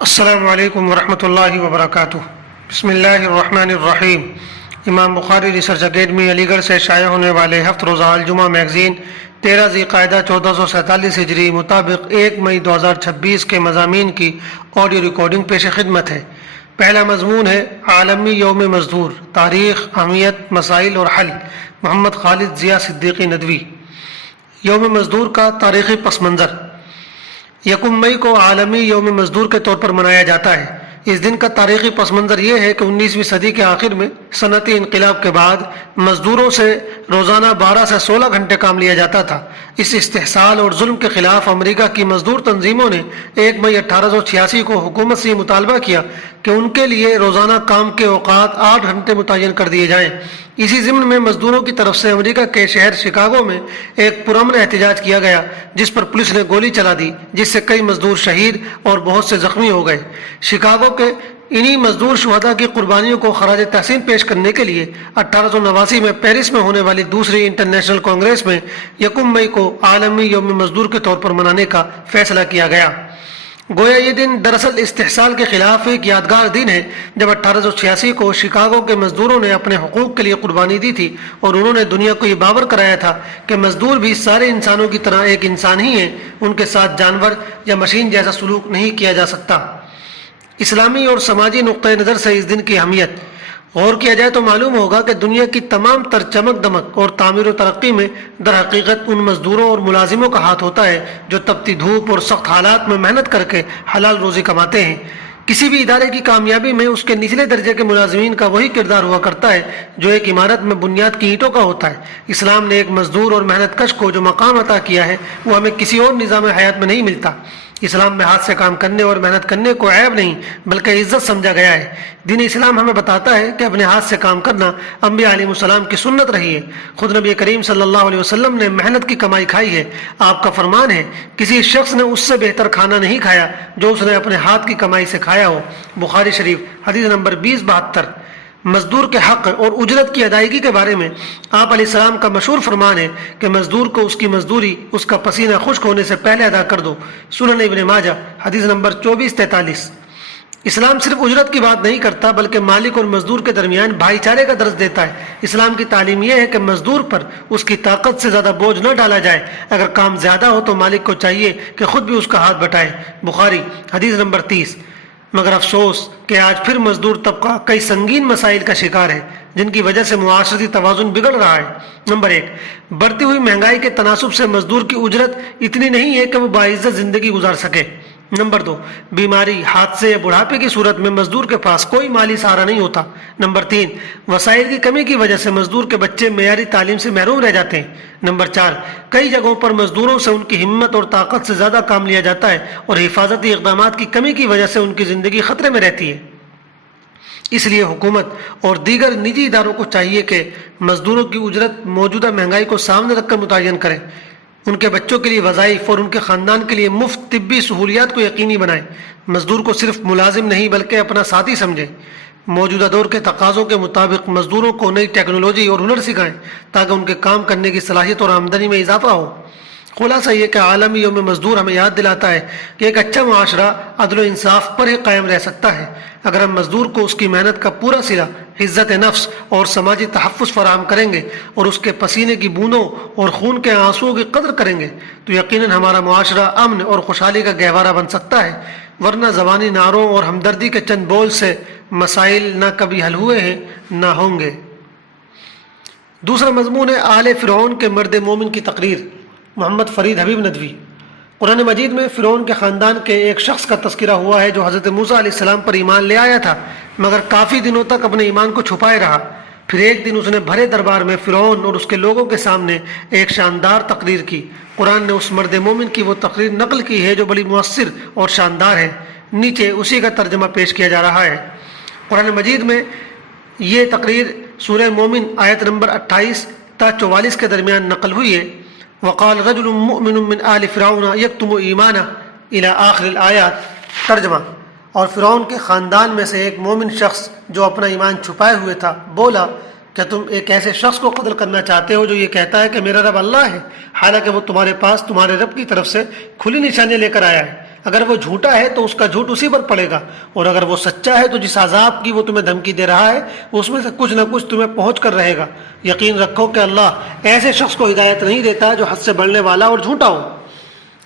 السلام علیکم ورحمۃ اللہ وبرکاتہ۔ بسم اللہ الرحمن الرحیم۔ امام بخاری ریسرچ اکیڈمی علی گڑھ سے شائع ہونے والے ہفت روزہ الجمعہ میگزین 13 ذی القعدہ 1447 ہجری مطابق 1 مئی 2026 کے مضامین کی آڈیو ریکارڈنگ پیش خدمت ہے۔ پہلا مضمون ہے عالمی یوم مزدور، تاریخ، اہمیت، مسائل اور حل، محمد خالد ضیاء صدیقی ندوی۔ یوم مزدور کا تاریخی پس منظر۔ 1 مئی کو عالمی یوم مزدور کے طور پر منایا جاتا ہے۔ اس دن کا تاریخی پس منظر یہ ہے کہ 19ویں صدی کے آخر میں صنعتی انقلاب کے بعد مزدوروں سے روزانہ 12 سے 16 گھنٹے کام لیا جاتا تھا۔ اس استحصال اور ظلم کے خلاف امریکہ کی مزدور تنظیموں نے 1 مئی 1886 کو حکومت سے یہ مطالبہ کیا کہ ان کے لیے روزانہ کام کے اوقات 8 گھنٹے متعین کر دیے جائیں۔ اسی ضمن میں مزدوروں کی طرف سے امریکہ کے شہر شکاگو میں ایک پرامن احتجاج کیا گیا، جس پر پولیس نے گولی چلا دی، جس سے کئی مزدور شہید اور بہت سے زخمی ہو گئے۔ شکاگو کے انہی مزدور شہداء کی قربانیوں کو خراج تحسین پیش کرنے کے لیے 1889 میں پیرس میں ہونے والی دوسری انٹرنیشنل کانگریس میں 1 مئی کو عالمی یوم مزدور کے طور پر منانے کا فیصلہ کیا گیا۔ گویا یہ دن دراصل استحصال کے خلاف ایک یادگار دن ہے، جب 1886 کو شکاگو کے مزدوروں نے اپنے حقوق کے لیے قربانی دی تھی، اور انہوں نے دنیا کو یہ باور کرایا تھا کہ مزدور بھی سارے انسانوں کی طرح ایک انسان ہی ہیں، ان کے ساتھ جانور یا مشین جیسا سلوک نہیں کیا جا سکتا۔ اسلامی اور سماجی نقطۂ نظر سے اس دن کی اہمیت غور کیا جائے تو معلوم ہوگا کہ دنیا کی تمام تر چمک دمک اور تعمیر و ترقی میں در حقیقت ان مزدوروں اور ملازموں کا ہاتھ ہوتا ہے جو تپتی دھوپ اور سخت حالات میں محنت کر کے حلال روزی کماتے ہیں۔ کسی بھی ادارے کی کامیابی میں اس کے نچلے درجے کے ملازمین کا وہی کردار ہوا کرتا ہے جو ایک عمارت میں بنیاد کی اینٹوں کا ہوتا ہے۔ اسلام نے ایک مزدور اور محنت کش کو جو مقام عطا کیا ہے وہ ہمیں کسی اور نظام حیات میں نہیں ملتا۔ اسلام میں ہاتھ سے کام کرنے اور محنت کرنے کو عیب نہیں بلکہ عزت سمجھا گیا ہے۔ دین اسلام ہمیں بتاتا ہے کہ اپنے ہاتھ سے کام کرنا انبیاء علیہ السلام کی سنت رہی ہے۔ خود نبی کریم صلی اللہ علیہ وسلم نے محنت کی کمائی کھائی ہے۔ آپ کا فرمان ہے، کسی شخص نے اس سے بہتر کھانا نہیں کھایا جو اس نے اپنے ہاتھ کی کمائی سے کھایا ہو۔ بخاری شریف حدیث نمبر 2072۔ مزدور کے حق اور اجرت کی ادائیگی کے بارے میں آپ علیہ السلام کا مشہور فرمان ہے کہ مزدور کو اس کی مزدوری اس کا پسینہ خشک ہونے سے پہلے ادا کر دو۔ سنن ابن ماجہ حدیث نمبر 2443۔ اسلام صرف اجرت کی بات نہیں کرتا بلکہ مالک اور مزدور کے درمیان بھائی چارے کا درس دیتا ہے۔ اسلام کی تعلیم یہ ہے کہ مزدور پر اس کی طاقت سے زیادہ بوجھ نہ ڈالا جائے۔ اگر کام زیادہ ہو تو مالک کو چاہیے کہ خود بھی اس کا ہاتھ بٹائے۔ بخاری حدیث نمبر 30۔ مگر افسوس کہ آج پھر مزدور طبقہ کئی سنگین مسائل کا شکار ہے جن کی وجہ سے معاشرتی توازن بگڑ رہا ہے۔ نمبر 1، بڑھتی ہوئی مہنگائی کے تناسب سے مزدور کی اجرت اتنی نہیں ہے کہ وہ باعزت زندگی گزار سکے۔ نمبر 2، بیماری، حادثے یا بڑھاپے کی صورت میں مزدور کے پاس کوئی مالی سہارا نہیں ہوتا۔ نمبر 3، وسائل کی کمی کی وجہ سے مزدور کے بچے معیاری تعلیم سے محروم رہ جاتے ہیں۔ نمبر 4، کئی جگہوں پر مزدوروں سے ان کی ہمت اور طاقت سے زیادہ کام لیا جاتا ہے اور حفاظتی اقدامات کی کمی کی وجہ سے ان کی زندگی خطرے میں رہتی ہے۔ اس لیے حکومت اور دیگر نجی اداروں کو چاہیے کہ مزدوروں کی اجرت موجودہ مہنگائی کو سامنے رکھ کر متعین کریں، ان کے بچوں کے لیے وظائف اور ان کے خاندان کے لیے مفت طبی سہولیات کو یقینی بنائیں۔ مزدور کو صرف ملازم نہیں بلکہ اپنا ساتھی سمجھیں۔ موجودہ دور کے تقاضوں کے مطابق مزدوروں کو نئی ٹیکنالوجی اور ہنر سکھائیں تاکہ ان کے کام کرنے کی صلاحیت اور آمدنی میں اضافہ ہو۔ خلاصہ یہ کہ عالمی یوم مزدور ہمیں یاد دلاتا ہے کہ ایک اچھا معاشرہ عدل و انصاف پر ہی قائم رہ سکتا ہے اگر ہم مزدور کو اس کی محنت کا پورا صلہ، عزت نفس اور سماجی تحفظ فراہم کریں گے اور اس کے پسینے کی بوندوں اور خون کے آنسوؤں کی قدر کریں گے تو یقیناً ہمارا معاشرہ امن اور خوشحالی کا گہوارہ بن سکتا ہے، ورنہ زبانی نعروں اور ہمدردی کے چند بول سے مسائل نہ کبھی حل ہوئے ہیں نہ ہوں گے۔ دوسرا مضمون ہے آل فرعون کے مرد مومن کی تقریر، محمد فرید حبیب ندوی۔ قرآن مجید میں فرعون کے خاندان کے ایک شخص کا تذکرہ ہوا ہے جو حضرت موسیٰ علیہ السلام پر ایمان لے آیا تھا مگر کافی دنوں تک اپنے ایمان کو چھپائے رہا۔ پھر ایک دن اس نے بھرے دربار میں فرعون اور اس کے لوگوں کے سامنے ایک شاندار تقریر کی۔ قرآن نے اس مرد مومن کی وہ تقریر نقل کی ہے جو بڑی مؤثر اور شاندار ہے۔ نیچے اسی کا ترجمہ پیش کیا جا رہا ہے۔ قرآن مجید میں یہ تقریر سورہ مومن آیت نمبر 28 تا 44 کے درمیان نقل ہوئی ہے۔ وقال رجل مؤمن من آل فرعون یکتم ایمانہ الی آخر الآیات۔ ترجمہ، اور فرعون کے خاندان میں سے ایک مومن شخص جو اپنا ایمان چھپائے ہوئے تھا بولا، کیا تم ایک ایسے شخص کو قتل کرنا چاہتے ہو جو یہ کہتا ہے کہ میرا رب اللہ ہے، حالانکہ وہ تمہارے پاس تمہارے رب کی طرف سے کھلی نشانیاں لے کر آیا ہے؟ اگر وہ جھوٹا ہے تو اس کا جھوٹ اسی پر پڑے گا، اور اگر وہ سچا ہے تو جس عذاب کی وہ تمہیں دھمکی دے رہا ہے اس میں سے کچھ نہ کچھ تمہیں پہنچ کر رہے گا۔ یقین رکھو کہ اللہ ایسے شخص کو ہدایت نہیں دیتا جو حد سے بڑھنے والا اور جھوٹا ہو۔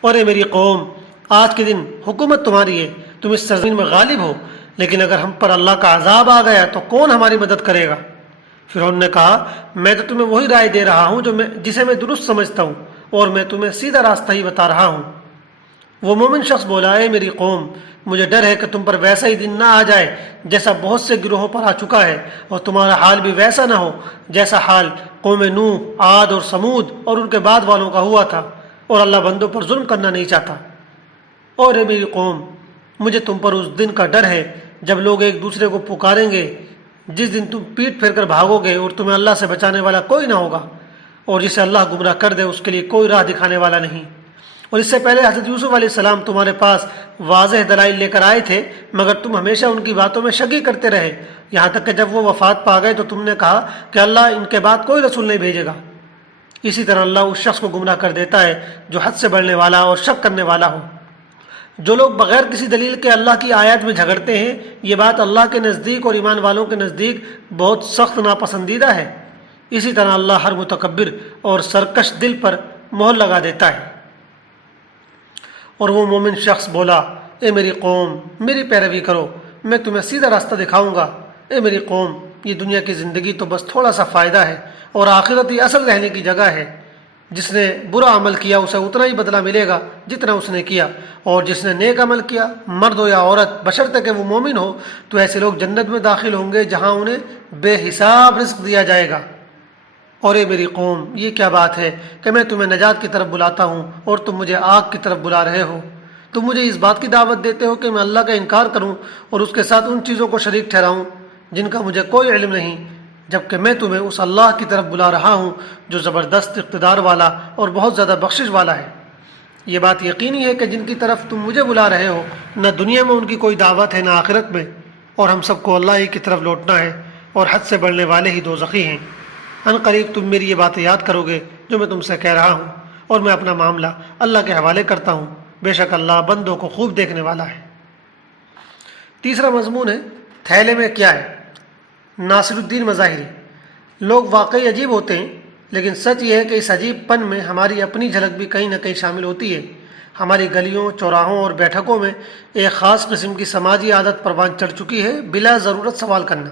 اور اے میری قوم، آج کے دن حکومت تمہاری ہے، تم اس سرزمین میں غالب ہو، لیکن اگر ہم پر اللہ کا عذاب آ گیا تو کون ہماری مدد کرے گا؟ فرعون نے کہا، میں تو تمہیں وہی رائے دے رہا ہوں جسے میں درست سمجھتا ہوں، اور میں تمہیں سیدھا راستہ ہی بتا رہا ہوں۔ وہ مومن شخص بولا، اے میری قوم، مجھے ڈر ہے کہ تم پر ویسا ہی دن نہ آ جائے جیسا بہت سے گروہوں پر آ چکا ہے، اور تمہارا حال بھی ویسا نہ ہو جیسا حال قوم نوح، عاد اور سمود اور ان کے بعد والوں کا ہوا تھا، اور اللہ بندوں پر ظلم کرنا نہیں چاہتا۔ اور اے میری قوم، مجھے تم پر اس دن کا ڈر ہے جب لوگ ایک دوسرے کو پکاریں گے، جس دن تم پیٹ پھیر کر بھاگو گے اور تمہیں اللہ سے بچانے والا کوئی نہ ہوگا، اور جسے اللہ گمراہ کر دے اس کے لیے کوئی راہ دکھانے والا نہیں۔ اور اس سے پہلے حضرت یوسف علیہ السلام تمہارے پاس واضح دلائل لے کر آئے تھے، مگر تم ہمیشہ ان کی باتوں میں شکی کرتے رہے، یہاں تک کہ جب وہ وفات پا گئے تو تم نے کہا کہ اللہ ان کے بعد کوئی رسول نہیں بھیجے گا۔ اسی طرح اللہ اس شخص کو گمراہ کر دیتا ہے جو حد سے بڑھنے والا اور شک کرنے والا ہو۔ جو لوگ بغیر کسی دلیل کے اللہ کی آیات میں جھگڑتے ہیں، یہ بات اللہ کے نزدیک اور ایمان والوں کے نزدیک بہت سخت ناپسندیدہ ہے۔ اسی طرح اللہ ہر متکبر اور سرکش دل پر مہر لگا دیتا ہے۔ اور وہ مومن شخص بولا، اے میری قوم، میری پیروی کرو، میں تمہیں سیدھا راستہ دکھاؤں گا۔ اے میری قوم، یہ دنیا کی زندگی تو بس تھوڑا سا فائدہ ہے، اور آخرت ہی اصل رہنے کی جگہ ہے۔ جس نے برا عمل کیا اسے اتنا ہی بدلہ ملے گا جتنا اس نے کیا، اور جس نے نیک عمل کیا، مرد ہو یا عورت، بشرطے کہ وہ مومن ہو، تو ایسے لوگ جنت میں داخل ہوں گے جہاں انہیں بے حساب رزق دیا جائے گا۔ اور اے میری قوم، یہ کیا بات ہے کہ میں تمہیں نجات کی طرف بلاتا ہوں اور تم مجھے آگ کی طرف بلا رہے ہو؟ تم مجھے اس بات کی دعوت دیتے ہو کہ میں اللہ کا انکار کروں اور اس کے ساتھ ان چیزوں کو شریک ٹھہراؤں جن کا مجھے کوئی علم نہیں، جبکہ میں تمہیں اس اللہ کی طرف بلا رہا ہوں جو زبردست اقتدار والا اور بہت زیادہ بخشش والا ہے۔ یہ بات یقینی ہے کہ جن کی طرف تم مجھے بلا رہے ہو، نہ دنیا میں ان کی کوئی دعوت ہے نہ آخرت میں، اور ہم سب کو اللہ ہی کی طرف لوٹنا ہے، اور حد سے بڑھنے والے ہی دوزخی ہیں۔ ان قریب تم میری یہ باتیں یاد کرو گے جو میں تم سے کہہ رہا ہوں، اور میں اپنا معاملہ اللہ کے حوالے کرتا ہوں، بے شک اللہ بندوں کو خوب دیکھنے والا ہے۔ تیسرا مضمون ہے تھیلے میں کیا ہے۔ ناصر الدین مظاہری، لوگ واقعی عجیب ہوتے ہیں، لیکن سچ یہ ہے کہ اس عجیب پن میں ہماری اپنی جھلک بھی کہیں نہ کہیں شامل ہوتی ہے۔ ہماری گلیوں، چوراہوں اور بیٹھکوں میں ایک خاص قسم کی سماجی عادت پروان چڑھ چکی ہے، بلا ضرورت سوال کرنا۔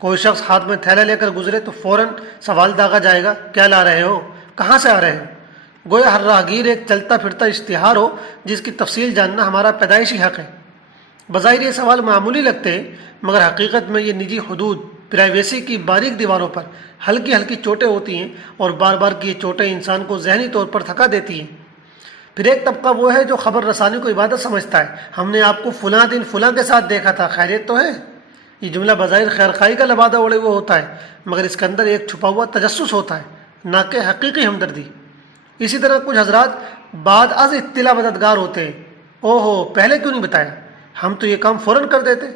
کوئی شخص ہاتھ میں تھیلا لے کر گزرے تو فوراً سوال داغا جائے گا، کیا لا رہے ہو، کہاں سے آ رہے ہو؟ گویا ہر راہگیر ایک چلتا پھرتا اشتہار ہو جس کی تفصیل جاننا ہمارا پیدائشی حق ہے۔ بظاہر یہ سوال معمولی لگتے ہیں، مگر حقیقت میں یہ نجی حدود، پرائیویسی کی باریک دیواروں پر ہلکی ہلکی چوٹیں ہوتی ہیں، اور بار بار کی یہ چوٹیں انسان کو ذہنی طور پر تھکا دیتی ہیں۔ پھر ایک طبقہ وہ ہے جو خبر رسانی کو عبادت سمجھتا ہے، ہم نے آپ کو فلاں دن فلاں کے ساتھ دیکھا تھا، خیریت تو ہے؟ یہ جملہ بظاہر خیرخواہی کا لبادہ اوڑے ہوئے ہوتا ہے، مگر اس کے اندر ایک چھپا ہوا تجسس ہوتا ہے، نہ کہ حقیقی ہمدردی۔ اسی طرح کچھ حضرات بعد از اطلاع مددگار ہوتے ہیں، او ہو پہلے کیوں نہیں بتایا، ہم تو یہ کام فوراً کر دیتے۔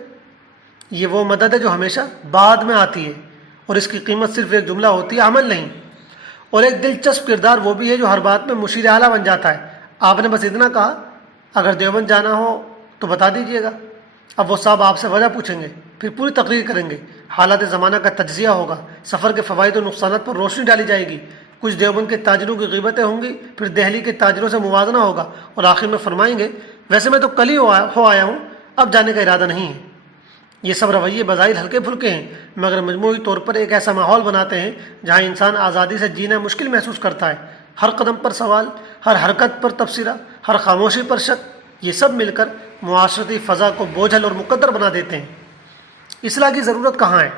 یہ وہ مدد ہے جو ہمیشہ بعد میں آتی ہے، اور اس کی قیمت صرف ایک جملہ ہوتی ہے، عمل نہیں۔ اور ایک دلچسپ کردار وہ بھی ہے جو ہر بات میں مشیر اعلیٰ بن جاتا ہے۔ آپ نے بس اتنا کہا، اگر دیوبند جانا ہو تو بتا دیجئے گا۔ اب وہ صاحب آپ سے وجہ پوچھیں گے، پھر پوری تقریر کریں گے، حالات زمانہ کا تجزیہ ہوگا، سفر کے فوائد و نقصانات پر روشنی ڈالی جائے گی، کچھ دیوبند کے تاجروں کی غیبتیں ہوں گی، پھر دہلی کے تاجروں سے موازنہ ہوگا، اور آخر میں فرمائیں گے ویسے میں تو کل ہی ہو آیا ہوں، اب جانے کا ارادہ نہیں ہے۔ یہ سب رویے بظاہر ہلکے پھلکے ہیں، مگر مجموعی طور پر ایک ایسا ماحول بناتے ہیں جہاں انسان آزادی سے جینا مشکل محسوس کرتا ہے۔ ہر قدم پر سوال، ہر حرکت پر تبصرہ، ہر خاموشی پر شک، یہ سب مل کر معاشرتی فضا کو بوجھل اور مقدر بنا دیتے ہیں۔ اصلاح کی ضرورت کہاں ہے؟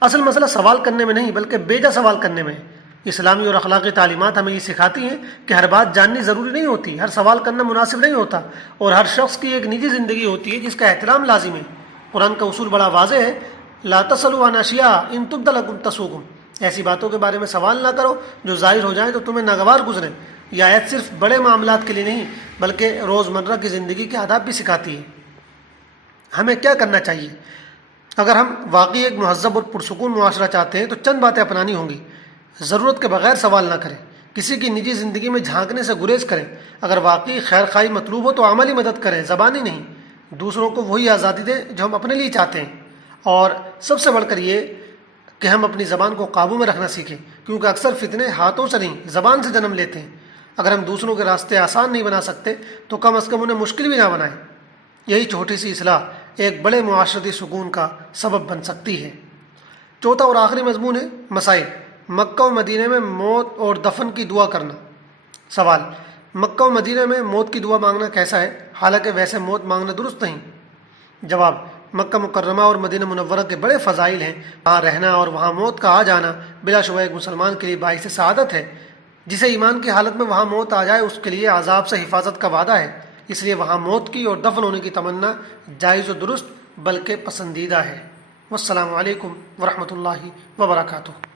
اصل مسئلہ سوال کرنے میں نہیں بلکہ بیجا سوال کرنے میں ہے۔ اسلامی اور اخلاقی تعلیمات ہمیں یہ سکھاتی ہیں کہ ہر بات جاننی ضروری نہیں ہوتی، ہر سوال کرنا مناسب نہیں ہوتا، اور ہر شخص کی ایک نجی زندگی ہوتی ہے جس کا احترام لازم ہے۔ قرآن کا اصول بڑا واضح ہے، لا تسألوا عن اشیاء ان تبد لکم تسؤکم، ایسی باتوں کے بارے میں سوال نہ کرو جو ظاہر ہو جائیں تو تمہیں ناگوار گزریں۔ یہ آیت صرف بڑے معاملات کے لیے نہیں بلکہ روزمرہ کی زندگی کے آداب بھی سکھاتی ہے۔ ہمیں کیا کرنا چاہیے؟ اگر ہم واقعی ایک مہذب اور پرسکون معاشرہ چاہتے ہیں تو چند باتیں اپنانی ہوں گی۔ ضرورت کے بغیر سوال نہ کریں، کسی کی نجی زندگی میں جھانکنے سے گریز کریں۔ اگر واقعی خیر خواہی مطلوب ہو تو عملی مدد کریں، زبانی نہیں۔ دوسروں کو وہی آزادی دیں جو ہم اپنے لیے چاہتے ہیں، اور سب سے بڑھ کر یہ کہ ہم اپنی زبان کو قابو میں رکھنا سیکھیں، کیونکہ اکثر فتنے ہاتھوں سے نہیں زبان سے جنم لیتے ہیں۔ اگر ہم دوسروں کے راستے آسان نہیں بنا سکتے تو کم از کم انہیں مشکل بھی نہ بنائیں۔ یہی چھوٹی سی اصلاح ایک بڑے معاشرتی سکون کا سبب بن سکتی ہے۔ چوتھا اور آخری مضمون ہے مسائل۔ مکہ و مدینہ میں موت اور دفن کی دعا کرنا۔ سوال: مکہ و مدینہ میں موت کی دعا مانگنا کیسا ہے؟ حالانکہ ویسے موت مانگنا درست نہیں۔ جواب: مکہ مکرمہ اور مدینہ منورہ کے بڑے فضائل ہیں۔ وہاں رہنا اور وہاں موت کا آ جانا بلا شبہ ایک مسلمان کے لیے باعث سعادت ہے۔ جسے ایمان کی حالت میں وہاں موت آ جائے اس کے لیے عذاب سے حفاظت کا وعدہ ہے، اس لیے وہاں موت کی اور دفن ہونے کی تمنا جائز و درست بلکہ پسندیدہ ہے۔ والسلام علیکم ورحمۃ اللہ وبرکاتہ۔